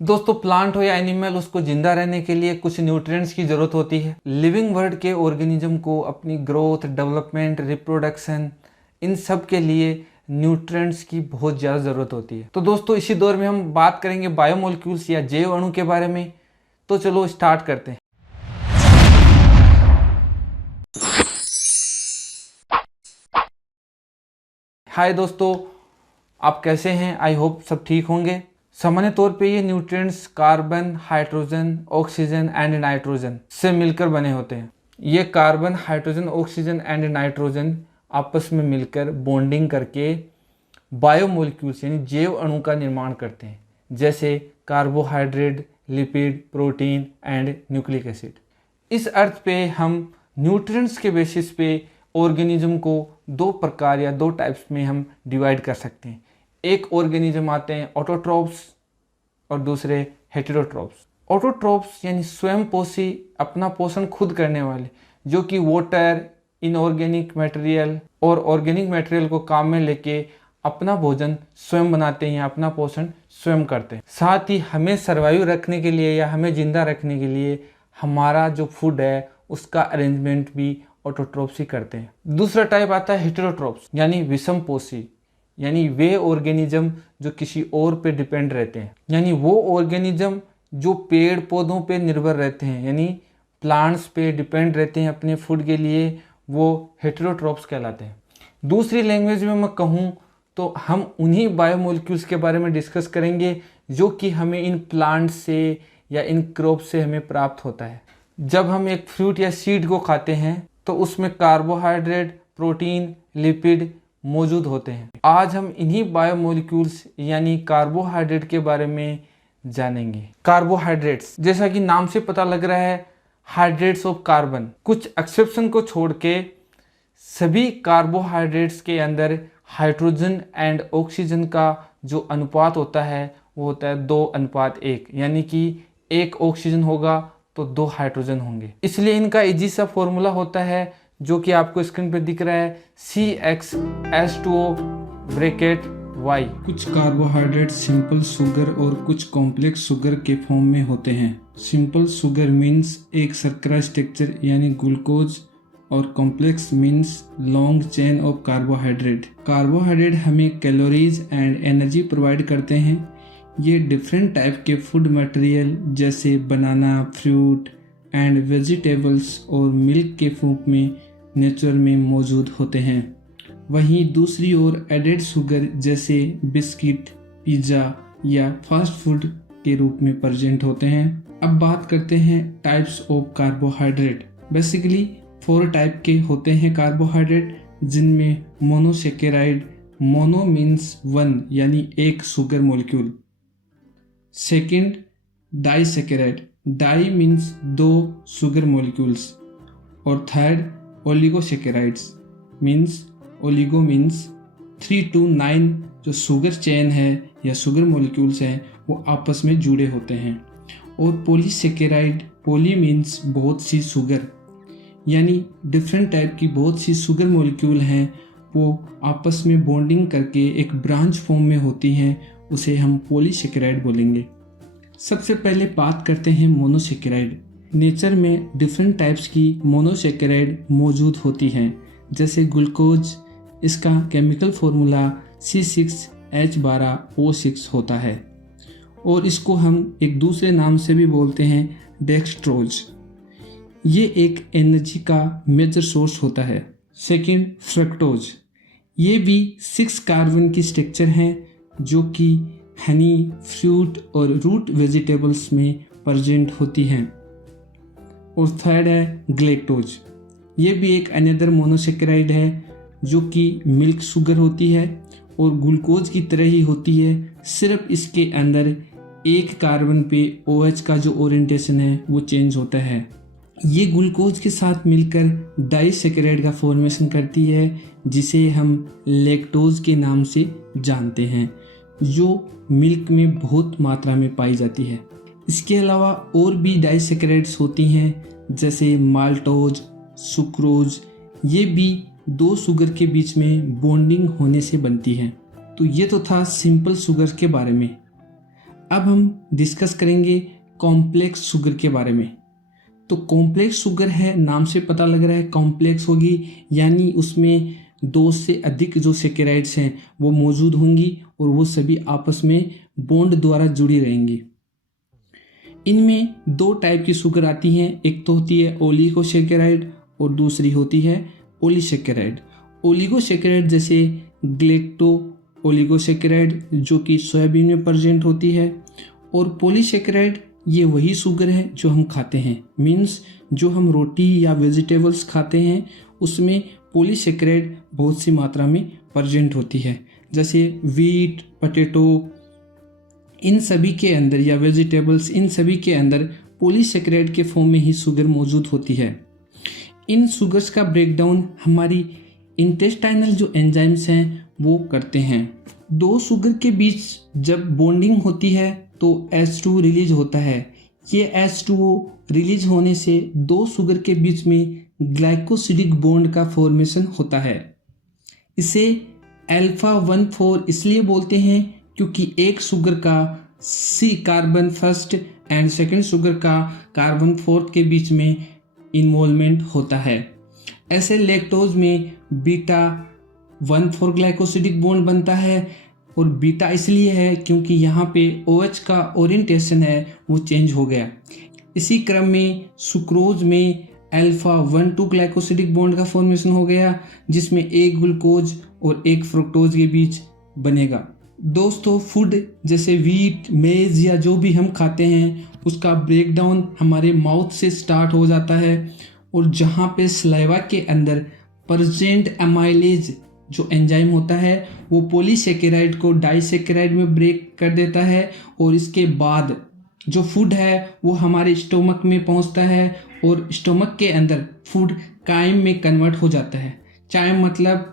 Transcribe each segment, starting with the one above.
दोस्तों, प्लांट हो या एनिमल, उसको जिंदा रहने के लिए कुछ न्यूट्रिएंट्स की जरूरत होती है। लिविंग वर्ल्ड के ऑर्गेनिज्म को अपनी ग्रोथ, डेवलपमेंट, रिप्रोडक्शन, इन सब के लिए न्यूट्रिएंट्स की बहुत ज़्यादा ज़रूरत होती है। तो दोस्तों, इसी दौर में हम बात करेंगे बायोमोलिक्यूल्स या जैव अणु के बारे में। तो चलो स्टार्ट करते हैं। हाय दोस्तों, आप कैसे हैं? आई होप सब ठीक होंगे। सामान्य तौर पे ये nutrients carbon, hydrogen, oxygen and nitrogen से मिलकर बने होते हैं। ये carbon, hydrogen, oxygen and nitrogen आपस में मिलकर बॉन्डिंग करके बायोमोलिक्यूल्स यानी जैव अणु का निर्माण करते हैं, जैसे carbohydrate, lipid, protein and nucleic acid. इस अर्थ पे हम न्यूट्रिएंट्स के बेसिस पे ऑर्गेनिज्म को दो प्रकार या दो टाइप्स में हम डिवाइड कर सकते हैं। एक ऑर्गेनिज्म आते हैं ऑटोट्रॉप्स और दूसरे हेटेरोट्रॉप्स। ऑटोट्रॉप्स यानी स्वयं पोषी, अपना पोषण खुद करने वाले, जो कि वाटर, इनऑर्गेनिक मटेरियल और ऑर्गेनिक मटेरियल को काम में लेके अपना भोजन स्वयं बनाते हैं या अपना पोषण स्वयं करते हैं। साथ ही हमें सर्वाइव रखने के लिए या हमें जिंदा रखने के लिए हमारा जो फूड है उसका अरेंजमेंट भी ऑटोट्रॉप्स ही करते हैं। दूसरा टाइप आता है हेटेरोट्रॉप्स यानी विषम पोषी, यानी वे ऑर्गेनिज्म जो किसी और पे डिपेंड रहते हैं, यानी वो ऑर्गेनिज्म जो पेड़ पौधों पे निर्भर रहते हैं, यानी प्लांट्स पे डिपेंड रहते हैं अपने फूड के लिए, वो हेटेरोट्रॉप्स कहलाते हैं। दूसरी लैंग्वेज में मैं कहूँ तो हम उन्हीं बायोमोलिक्यूल्स के बारे में डिस्कस करेंगे जो कि हमें इन प्लांट्स से या इन क्रॉप से हमें प्राप्त होता है। जब हम एक फ्रूट या सीड को खाते हैं तो उसमें कार्बोहाइड्रेट, प्रोटीन, लिपिड मौजूद होते हैं। आज हम इन्हीं बायोमोलिक्यूल्स यानी कार्बोहाइड्रेट के बारे में जानेंगे। कार्बोहाइड्रेट्स, जैसा कि नाम से पता लग रहा है, हाइड्रेट्स ऑफ कार्बन। कुछ एक्सेप्शन को छोड़ के सभी कार्बोहाइड्रेट्स के अंदर हाइड्रोजन एंड ऑक्सीजन का जो अनुपात होता है वो होता है 2:1, यानी कि 1 ऑक्सीजन होगा तो 2 हाइड्रोजन होंगे। इसलिए इनका इजी सा फॉर्मूला होता है जो कि आपको स्क्रीन पे दिख रहा है, CxH2O ब्रैकेट Y। कुछ कार्बोहाइड्रेट सिंपल शुगर और कुछ कॉम्प्लेक्स शुगर के फॉर्म में होते हैं। सिंपल शुगर मीन्स एक सर्करा स्ट्रक्चर यानी ग्लूकोज, और complex means long chain of carbohydrate. Carbohydrate हमें कैलोरीज एंड एनर्जी प्रोवाइड करते हैं। ये डिफरेंट टाइप के फूड मटेरियल जैसे बनाना, फ्रूट एंड वेजिटेबल्स और मिल्क के फॉर्म में नेचर में मौजूद होते हैं। वहीं दूसरी ओर एडेड शुगर जैसे बिस्किट, पिज़्ज़ा या फास्ट फूड के रूप में प्रेजेंट होते हैं। अब बात करते हैं types of carbohydrate. Basically 4 type के होते हैं कार्बोहाइड्रेट, जिनमें मोनोसेकेराइड, मोनो मीन्स 1 यानी एक sugar molecule. Second disaccharide, di means 2 sugar molecules. और third oligosaccharides means, oligo means 3 to 9 जो शुगर चेन है या शुगर मॉलिक्यूल्स हैं वो आपस में जुड़े होते हैं। और पॉलीसेकेराइड, पॉली मीन्स बहुत सी शुगर, यानी डिफरेंट टाइप की बहुत सी शुगर मॉलिक्यूल हैं वो आपस में बॉन्डिंग करके एक ब्रांच फॉर्म में होती हैं, उसे हम पॉलीसेकेराइड बोलेंगे। सबसे पहले बात करते हैं मोनोसेकेराइड। नेचर में डिफरेंट टाइप्स की मोनोसेकेराइड मौजूद होती हैं, जैसे ग्लूकोज, इसका केमिकल फॉर्मूला C6H12O6 होता है और इसको हम एक दूसरे नाम से भी बोलते हैं डेक्सट्रोज। ये एक एनर्जी का मेजर सोर्स होता है। सेकंड फ्रक्टोज, ये भी 6 कार्बन की स्ट्रक्चर हैं जो कि हनी, फ्रूट और रूट वेजिटेबल्स में प्रेजेंट होती हैं। और थर्ड है ग्लैक्टोज, ये भी एक अनदर मोनोसेकेराइड है जो कि मिल्क शुगर होती है और ग्लूकोज की तरह ही होती है, सिर्फ इसके अंदर एक कार्बन पे OH का जो ओरिएंटेशन है वो चेंज होता है। ये ग्लूकोज के साथ मिलकर डाइसेकेराइड का फॉर्मेशन करती है जिसे हम लैक्टोज के नाम से जानते हैं, जो मिल्क में बहुत मात्रा में पाई जाती है। इसके अलावा और भी डाइसेकेराइड्स होती हैं जैसे माल्टोज, सुक्रोज, ये भी 2 शुगर के बीच में बॉन्डिंग होने से बनती हैं। तो ये तो था सिंपल शुगर के बारे में। अब हम डिस्कस करेंगे कॉम्प्लेक्स शुगर के बारे में। तो कॉम्प्लेक्स शुगर है, नाम से पता लग रहा है कॉम्प्लेक्स होगी, यानी उसमें 2 से अधिक जो सैकेराइड्स हैं वो मौजूद होंगी और वो सभी आपस में बॉन्ड द्वारा जुड़ी रहेंगी। इनमें 2 टाइप की शुगर आती हैं, एक तो होती है ओलिगोसैकेराइड और दूसरी होती है पॉलीसैकेराइड। ओलिगोसैकेराइड जैसे ग्लैक्टो ओलिगोसैकेराइड जो कि सोयाबीन में प्रेजेंट होती है, और पॉलीसैकेराइड ये वही शुगर है जो हम खाते हैं, मीन्स जो हम रोटी या वेजिटेबल्स खाते हैं उसमें पॉलीसैकेराइड बहुत सी मात्रा में प्रेजेंट होती है। जैसे वीट, पोटैटो, इन सभी के अंदर या वेजिटेबल्स, इन सभी के अंदर पॉलीसैकेराइड के फॉर्म में ही शुगर मौजूद होती है। इन शुगर्स का ब्रेकडाउन हमारी इंटेस्टाइनल जो एंजाइम्स हैं वो करते हैं। 2 शुगर के बीच जब बॉन्डिंग होती है तो H2 रिलीज होता है। ये H2O रिलीज होने से 2 शुगर के बीच में ग्लाइकोसिडिक बॉन्ड का फॉर्मेशन होता है। इसे अल्फा 1,4 इसलिए बोलते हैं क्योंकि एक शुगर का C carbon first and second sugar का कार्बन फोर्थ के बीच में इन्वॉल्वमेंट होता है। ऐसे लैक्टोज में बीटा 1,4 ग्लाइकोसिडिक बॉन्ड बनता है, और बीटा इसलिए है क्योंकि यहाँ पे OH का ओरिएंटेशन है वो चेंज हो गया। इसी क्रम में सुक्रोज में अल्फा 1,2 ग्लाइकोसिडिक बॉन्ड का फॉर्मेशन हो गया, जिसमें एक ग्लूकोज और एक फ्रुक्टोज के बीच बनेगा। दोस्तों, फूड जैसे वीट, मेज या जो भी हम खाते हैं उसका ब्रेकडाउन हमारे माउथ से स्टार्ट हो जाता है, और जहाँ पे सलाइवा के अंदर प्रेजेंट एमाइलेज जो एंजाइम होता है वो पॉलीसैकेराइड को डाइसैकेराइड में ब्रेक कर देता है, और इसके बाद जो फूड है वो हमारे स्टोमक में पहुंचता है, और स्टोमक के अंदर फूड काइम में कन्वर्ट हो जाता है। चाइम मतलब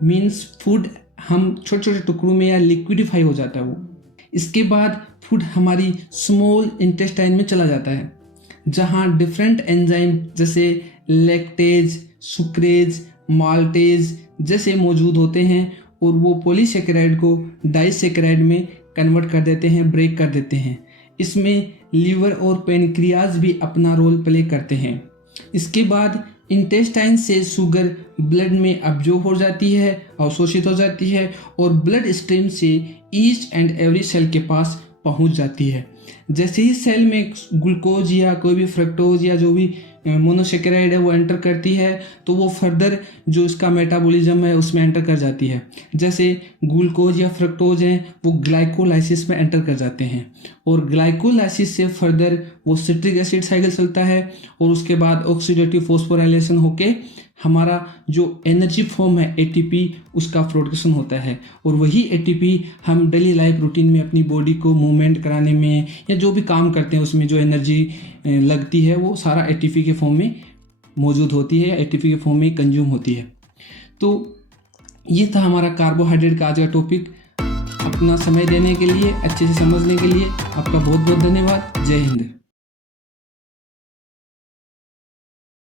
मीन्स फूड हम छोटे छोटे टुकड़ों में या लिक्विडिफाई हो जाता है वो। इसके बाद फूड हमारी स्मॉल इंटेस्टाइन में चला जाता है, जहाँ डिफरेंट एंजाइम जैसे लैक्टेज, सुक्रेज, माल्टेज जैसे मौजूद होते हैं, और वो पॉलीसैकेराइड को डाइसैकेराइड में कन्वर्ट कर देते हैं, ब्रेक कर देते हैं। इसमें लीवर और पेनक्रियाज भी अपना रोल प्ले करते हैं। इसके बाद इंटेस्टाइन से शुगर ब्लड में अब्जॉर्ब हो जाती है, अवशोषित हो जाती है, और ब्लड स्ट्रीम से ईच एंड एवरी सेल के पास पहुंच जाती है। जैसे ही सेल में ग्लूकोज या कोई भी फ्रक्टोज या जो भी मोनोसैकेराइड है वो एंटर करती है, तो वो फर्दर जो इसका मेटाबॉलिज्म है उसमें एंटर कर जाती है। जैसे ग्लूकोज या फ्रक्टोज हैं वो ग्लाइकोलाइसिस में एंटर कर जाते हैं, और ग्लाइकोलाइसिस से फर्दर वो सिट्रिक एसिड साइकिल चलता है, और उसके बाद ऑक्सीडेटिव फॉस्फोराइलेशन होके हमारा जो एनर्जी फॉर्म है ATP उसका प्रोडक्शन होता है, और वही ATP हम डेली लाइफ रूटीन में अपनी बॉडी को मूवमेंट कराने में या जो भी काम करते हैं उसमें जो एनर्जी लगती है वो सारा ATP के फॉर्म में मौजूद होती है, ATP के फॉर्म में कंज्यूम होती है। तो ये था हमारा कार्बोहाइड्रेट का आज का टॉपिक। अपना समय देने के लिए, अच्छे से समझने के लिए आपका बहुत बहुत धन्यवाद। जय हिंद।